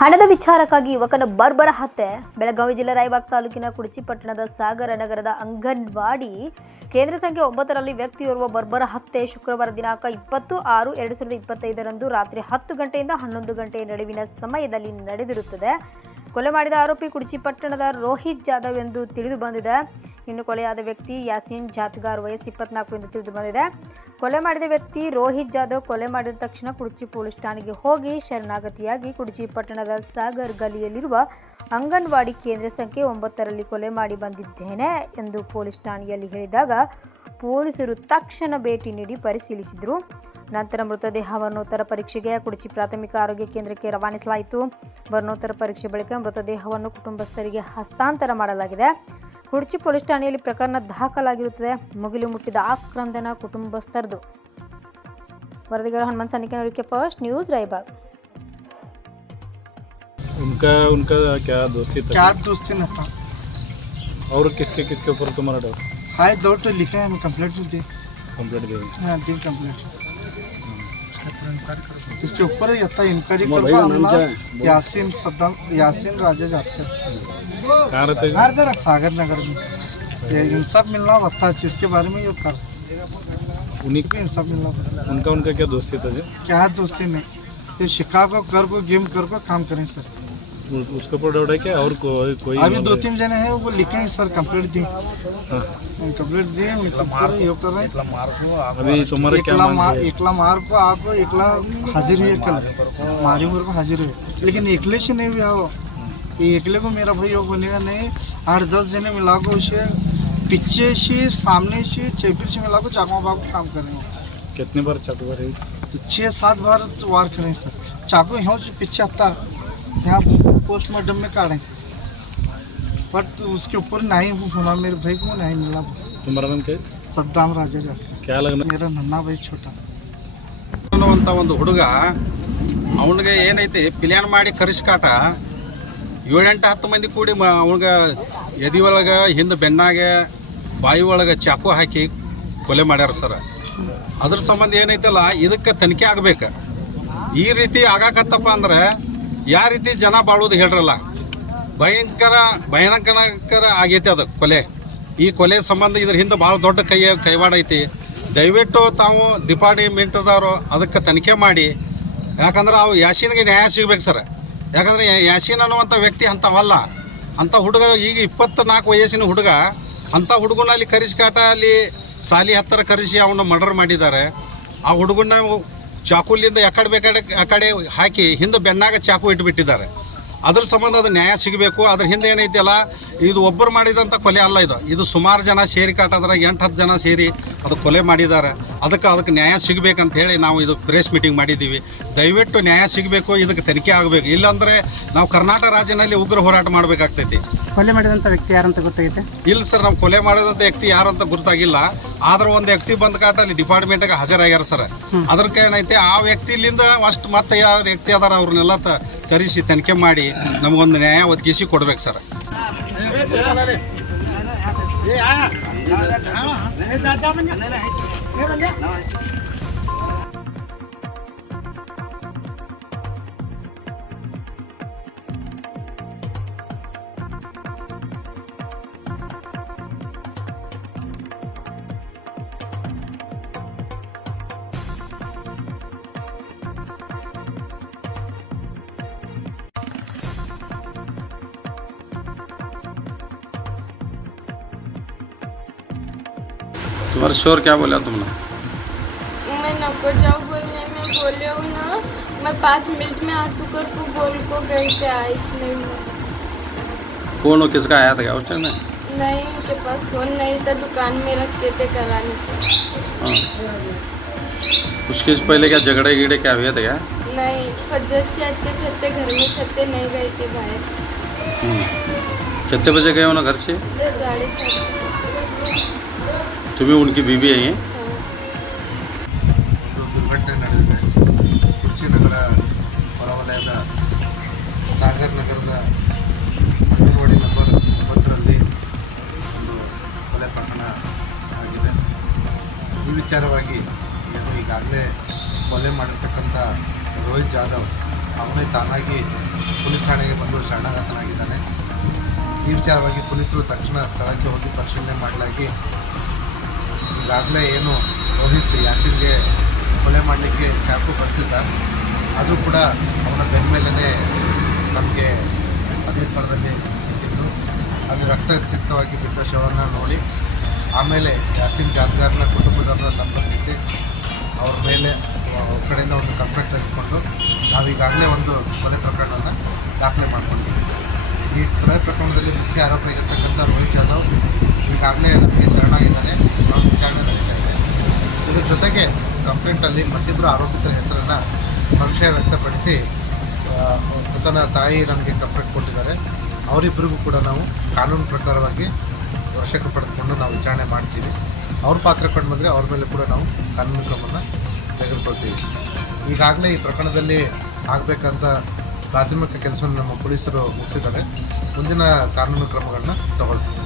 ಹಣದ ವಿಚಾರಕ್ಕಾಗಿ ಯುವಕನ ಬರ್ಬರ ಹತ್ಯೆ. ಬೆಳಗಾವಿ ಜಿಲ್ಲೆ ರಾಯಬಾಗ್ ತಾಲೂಕಿನ ಕುಡಚಿ ಪಟ್ಟಣದ ಸಾಗರ ನಗರದ ಅಂಗನವಾಡಿ ಕೇಂದ್ರ ಸಂಖ್ಯೆ ಒಂಬತ್ತರಲ್ಲಿ ವ್ಯಕ್ತಿಯೋರ್ವ ಬರ್ಬರ ಹತ್ಯೆ. ಶುಕ್ರವಾರ ದಿನಾಂಕ ಇಪ್ಪತ್ತು ಆರು ಎರಡು ಸಾವಿರದ ಇಪ್ಪತ್ತೈದರಂದು ರಾತ್ರಿ ಹತ್ತು ಗಂಟೆಯಿಂದ ಹನ್ನೊಂದು ಗಂಟೆಯ ನಡುವಿನ ಸಮಯದಲ್ಲಿ ನಡೆದಿರುತ್ತದೆ. ಕೊಲೆ ಮಾಡಿದ ಆರೋಪಿ ಕುಡಚಿ ಪಟ್ಟಣದ ರೋಹಿತ್ ಜಾಧವ್ ಎಂದು ತಿಳಿದು ಬಂದಿದೆ. ಇನ್ನು ಕೊಲೆಯಾದ ವ್ಯಕ್ತಿ ಯಾಸೀನ್ ಜಾತ್ಗಾರ್ ವಯಸ್ಸು ಇಪ್ಪತ್ನಾಲ್ಕು ಎಂದು ತಿಳಿದು ಬಂದಿದೆ. ಕೊಲೆ ಮಾಡಿದ ವ್ಯಕ್ತಿ ರೋಹಿತ್ ಜಾಧವ್ ಕೊಲೆ ಮಾಡಿದ ತಕ್ಷಣ ಕುಡಚಿ ಪೊಲೀಸ್ ಠಾಣೆಗೆ ಹೋಗಿ ಶರಣಾಗತಿಯಾಗಿ ಕುಡಚಿ ಪಟ್ಟಣದ ಸಾಗರ್ ಗಲಿಯಲ್ಲಿರುವ ಅಂಗನವಾಡಿ ಕೇಂದ್ರ ಸಂಖ್ಯೆ ಒಂಬತ್ತರಲ್ಲಿ ಕೊಲೆ ಮಾಡಿ ಬಂದಿದ್ದೇನೆ ಎಂದು ಪೊಲೀಸ್ ಠಾಣೆಯಲ್ಲಿ ಹೇಳಿದಾಗ ಪೊಲೀಸರು ತಕ್ಷಣ ಭೇಟಿ ನೀಡಿ ಪರಿಶೀಲಿಸಿದರು. ನಂತರ ಮೃತದೇಹವನ್ನು ಉತ್ತರ ಪರೀಕ್ಷೆಗೆ ಕುಡಚಿ ಪ್ರಾಥಮಿಕ ಆರೋಗ್ಯ ಕೇಂದ್ರಕ್ಕೆ ರವಾನಿಸಲಾಯಿತು ಮರಣೋತ್ತರ ಪರೀಕ್ಷೆ ಬಳಿಕ ಮೃತದೇಹವನ್ನು ಕುಟುಂಬಸ್ಥರಿಗೆ ಹಸ್ತಾಂತರ ಮಾಡಲಾಗಿದೆ ಕುಡಚಿ ಪೊಲೀಸ್ ಠಾಣೆಯಲ್ಲಿ ಪ್ರಕರಣ ದಾಖಲಾಗಿರುತ್ತದೆ ಮುಗಿಲು ಮುಟ್ಟಿದ ಆಕ್ರಂದನ ಕುಟುಂಬಸ್ಥರದು ವರದಿಗಾರ ಹನುಮಂತ್ ಸನ್ನಿಕನವರಿಗೆ ಫಸ್ಟ್ ನ್ಯೂಸ್ ರಾಯಬಾಗ್ उनका उनका क्या दोस्ती था क्या दोस्ती न था और किसके किसके ऊपर तुम्हारा डर हाय दो तो लिखे हैं हम कंप्लेंट भी दी कंप्लेंट दे हाँ दी कंप्लेंट इसके ऊपर ही इंक्वायरी करवा यासीन सद्दाम यासीन राजा जाटकर कहाँ रहते हैं? सागर नगर में। ये इंसाफ मिलना बता है इसके बारे में ये कर। उन्हीं को इंसाफ मिलना उनका उनका क्या दोस्ती था जी? क्या दोस्ती नहीं। ये शिकागो कर को गेम कर को काम करें सर। उसके डर है क्या? और कोई कोई अभी दो तीन जने हैं वो लिखे हैं सर कंप्लेंट दी। हाँ। कंप्लेंट दिए हैं। अभी तुम्हारा क्या एकला मार है? एकला मार को आप एकला हाजिर हुए कल। मारी मुर को हाजिर हुए। लेकिन एकले से नहीं हुआ वो ये एकले को मेरा भाई वो बनेगा नहीं। आठ दस जने मिला को उसे पीछे से सामने से चेपीर से मिला को चाकू बाग काम करेंगे। कितने बार चाकू है? तो छः सात बार तो वार करें सर। चाकू यहाँ से पीछे आता यहाँ पोस्टमार्टम में काटें बट उसके ऊपर नहीं हुआ मेरे भाई को नहीं मिला बस तुम्हारा नाम क्या है सद्दाम राजा जाते क्या लगना मेरा नन्ना भाई छोटा ಅನ್ನುವಂಥ ಒಂದು ಹುಡುಗ ಅವನಿಗೆ ಏನೈತಿ ಪ್ಲ್ಯಾನ್ ಮಾಡಿ ಕರಿಸ್ಕಾಟ ಏಳೆಂಟು ಹತ್ತು ಮಂದಿ ಕೂಡಿ ಮ ಅವನಿಗೆ ಎದೆ ಒಳಗೆ ಹಿಂದೆ ಬೆನ್ನಾಗೆ ಬಾಯಿ ಒಳಗೆ ಚಾಕು ಹಾಕಿ ಕೊಲೆ ಮಾಡ್ಯಾರ ಸರ್ ಅದ್ರ ಸಂಬಂಧ ಏನೈತಲ್ಲ ಇದಕ್ಕೆ ತನಿಖೆ ಆಗ್ಬೇಕು ಈ ರೀತಿ ಆಗಾಕತ್ತಪ್ಪ ಅಂದ್ರೆ ಯಾವ ರೀತಿ ಜನ ಬಾಳೋದು ಹೇಳ್ರಲ್ಲ? ಭಯಂಕರ ಭಯಂಕರ ಆಗೈತೆ ಅದು ಕೊಲೆ. ಈ ಕೊಲೆ ಸಂಬಂಧ ಇದ್ರ ಹಿಂದೆ ಭಾಳ ದೊಡ್ಡ ಕೈ, ಕೈವಾಡ ಐತಿ. ದಯವಿಟ್ಟು ತಾವು ಡಿಪಾರ್ಟ್ಮೆಂಟ್ದವರು ಅದಕ್ಕೆ ತನಿಖೆ ಮಾಡಿ. ಯಾಕಂದ್ರೆ ಅವು ಯಾಸೀನ್ಗೆ ನ್ಯಾಯ ಸಿಗ್ಬೇಕು ಸರ್. ಯಾಕಂದ್ರೆ ಯಾಸಿನ್ ಅನ್ನುವಂಥ ವ್ಯಕ್ತಿ ಅಂಥವಲ್ಲ ಅಂಥ ಹುಡುಗ ಈಗ ಇಪ್ಪತ್ತ್ನಾಲ್ಕು ವಯಸ್ಸಿನ ಹುಡುಗ. ಅಂಥ ಹುಡುಗನ ಅಲ್ಲಿ ಕರಿಸ್ಕಾಟ ಅಲ್ಲಿ ಸಾಲಿ ಹತ್ತಿರ ಕರೆಸಿ ಅವನ್ನ ಮರ್ಡರ್ ಮಾಡಿದ್ದಾರೆ. ಆ ಹುಡುಗನ ಚಾಕುಲಿಂದ ಎಕಡೆ ಬೇಕಡೆ ಆ ಕಡೆ ಹಾಕಿ ಹಿಂದೆ ಬೆನ್ನಾಗ ಚಾಕು ಇಟ್ಬಿಟ್ಟಿದ್ದಾರೆ. ಅದ್ರ ಸಂಬಂಧ ಅದು ನ್ಯಾಯ ಸಿಗಬೇಕು. ಅದ್ರ ಹಿಂದೆ ಏನೈತಿಲ್ಲ, ಇದು ಒಬ್ಬರು ಮಾಡಿದಂಥ ಕೊಲೆ ಅಲ್ಲ ಇದು. ಇದು ಸುಮಾರು ಜನ ಸೇರಿ ಕಾಟದ್ರಾಗ ಎಂಟು ಹತ್ತು ಜನ ಸೇರಿ ಅದು ಕೊಲೆ ಮಾಡಿದ್ದಾರೆ ಅದಕ್ಕೆ ಅದಕ್ಕೆ ನ್ಯಾಯ ಸಿಗಬೇಕಂತ ಹೇಳಿ ನಾವು ಇದು ಪ್ರೆಸ್ ಮೀಟಿಂಗ್ ಮಾಡಿದ್ದೀವಿ. ದಯವಿಟ್ಟು ನ್ಯಾಯ ಸಿಗಬೇಕು ಇದಕ್ಕೆ ತನಿಖೆ ಆಗಬೇಕು. ಇಲ್ಲಾಂದರೆ ನಾವು ಕರ್ನಾಟಕ ರಾಜ್ಯದಲ್ಲಿ ಉಗ್ರ ಹೋರಾಟ ಮಾಡಬೇಕಾಗ್ತೈತಿ. ಕೊಲೆ ಮಾಡಿದಂಥ ವ್ಯಕ್ತಿ ಯಾರಂತ ಗೊತ್ತಾಗೈತೆ? ಇಲ್ಲ ಸರ್ ನಾವು ಕೊಲೆ ಮಾಡಿದಂಥ ವ್ಯಕ್ತಿ ಯಾರು ಅಂತ ಗೊತ್ತಾಗಿಲ್ಲ ಆದ್ರೆ ಒಂದು ವ್ಯಕ್ತಿ ಬಂದ ಕಾಟ ಅಲ್ಲಿ ಡಿಪಾರ್ಟ್ಮೆಂಟ್ಗೆ ಹಾಜರಾಗ್ಯಾರ ಸರ್. ಅದಕ್ಕೆ ಏನೈತೆ ಆ ವ್ಯಕ್ತಿಲಿಂದ ಅಷ್ಟು ಮತ್ತೆ ಯಾವ ವ್ಯಕ್ತಿ ಅದಾರ ಅವ್ರನ್ನೆಲ್ಲ ತ ಕರೆಸಿ ತನಿಖೆ ಮಾಡಿ ನಮಗೊಂದು ನ್ಯಾಯ ಒದಗಿಸಿ ಕೊಡ್ಬೇಕು ಸರ್. 来来来，来来啊。来来，来家来来，来来，来来来。来，来来，来，一起吃。तुम्हारा शोर क्या बोला तुमने? मैं नको जाओ बोलने में बोले हूँ ना मैं पाँच मिनट में आतू कर को बोल को गई थे आइस नहीं कौन हो किसका आया था क्या उस टाइम नहीं उनके पास फ़ोन नहीं था दुकान में रखे थे कराने को। हाँ। उसके पहले क्या झगड़े गिड़े क्या हुए थे क्या? नहीं फजर से अच्छे छत्ते घर में छत्ते नहीं गए थे बाहर हम्म। कितने बजे गए हो ना घर से? साढ़े सात तुम्हें उनकी बीवी है ये हाँ ಒಂದು ದುರ್ಘಟನೆ ನಡೆದಿದೆ ಕುರ್ಚಿ ನಗರ ಹೊರವಲಯದ ಸಾಗರ್ ನಗರದ ಅಂಗನವಾಡಿ ನಂಬರ್ ಒಂಬತ್ತರಲ್ಲಿ ಒಂದು ಕೊಲೆ ಪ್ರಕರಣ ಆಗಿದೆ ಈ ವಿಚಾರವಾಗಿ ಏನು ಈಗಾಗಲೇ ಕೊಲೆ ಮಾಡಿರ್ತಕ್ಕಂಥ ರೋಹಿತ್ ಜಾಧವ್ ಅವನೇ ತಾನಾಗಿ ಪೊಲೀಸ್ ಠಾಣೆಗೆ ಬಂದು ಶರಣಾಗತನಾಗಿದ್ದಾನೆ ಈ ವಿಚಾರವಾಗಿ ಪೊಲೀಸರು ತಕ್ಷಣ ಸ್ಥಳಕ್ಕೆ ಹೋಗಿ ಪರಿಶೀಲನೆ ಮಾಡಲಾಗಿ ಈಗಾಗಲೇ ಏನು ರೋಹಿತ್ ಯಾಸಿನ್ಗೆ ಕೊಲೆ ಮಾಡಲಿಕ್ಕೆ ಚಾಕು ಬಳಸಿದ್ದ ಅದು ಕೂಡ ಅವನ ಬೆನ್ನ ಮೇಲೇ ನಮಗೆ ಅದೇ ಸ್ಥಳದಲ್ಲಿ ಸಿಕ್ಕಿತ್ತು. ಅಲ್ಲಿ ರಕ್ತಸಿಕ್ತವಾಗಿ ಬಿದ್ದ ಶವನ ನೋಡಿ, ಆಮೇಲೆ ಯಾಸಿನ್ ಜಾದ್ಗಾರ್ನ ಕುಟುಂಬದವ್ರನ್ನ ಸಂಪರ್ಕಿಸಿ, ಅವ್ರ ಮೇಲೆ ಕಡೆಯಿಂದ ಒಂದು ಕಂಪ್ಲೇಂಟ್ ತೆಗೆದುಕೊಂಡು ನಾವೀಗಾಗಲೇ ಒಂದು ಕೊಲೆ ಪ್ರಕರಣವನ್ನು ದಾಖಲೆ ಮಾಡ್ಕೊಂಡಿದ್ದೀವಿ. ಈ ಕೊಲೆ ಪ್ರಕರಣದಲ್ಲಿ ಮುಖ್ಯ ಆರೋಪ ಆಗಿರ್ತಕ್ಕಂಥ ರೋಹಿತ್ ಯಾದವ್ ಈಗಾಗಲೇ ನಮಗೆ ಶರಣಾಗಿದ್ದಾರೆ. ಅವ್ರ ವಿಚಾರಣೆ ನಡೀತಾ ಇದೆ ಇದ್ರ ಜೊತೆಗೆ ಕಂಪ್ಲೇಂಟಲ್ಲಿ ಮತ್ತಿಬ್ಬರು ಆರೋಪಿತರ ಹೆಸರನ್ನು ಸಂಶಯ ವ್ಯಕ್ತಪಡಿಸಿ ಮೃತನ ತಾಯಿ ನಮಗೆ ಕಂಪ್ಲೇಂಟ್ ಕೊಟ್ಟಿದ್ದಾರೆ. ಅವರಿಬ್ಬರಿಗೂ ಕೂಡ ನಾವು ಕಾನೂನು ಪ್ರಕಾರವಾಗಿ ವಶಕ್ಕೆ ಪಡೆದುಕೊಂಡು ನಾವು ವಿಚಾರಣೆ ಮಾಡ್ತೀವಿ. ಅವ್ರ ಪಾತ್ರ ಕಂಡು ಬಂದರೆ ಅವ್ರ ಮೇಲೆ ಕೂಡ ನಾವು ಕಾನೂನು ಕ್ರಮವನ್ನು ತೆಗೆದುಕೊಳ್ತೀವಿ. ಈಗಾಗಲೇ ಈ ಪ್ರಕರಣದಲ್ಲಿ ಆಗಬೇಕಂತ ಪ್ರಾಥಮಿಕ ಕೆಲಸವನ್ನು ನಮ್ಮ ಪೊಲೀಸರು ಮುಟ್ಟಿದ್ದಾರೆ. ಮುಂದಿನ ಕಾನೂನು ಕ್ರಮಗಳನ್ನ ತಗೊಳ್ತೀವಿ.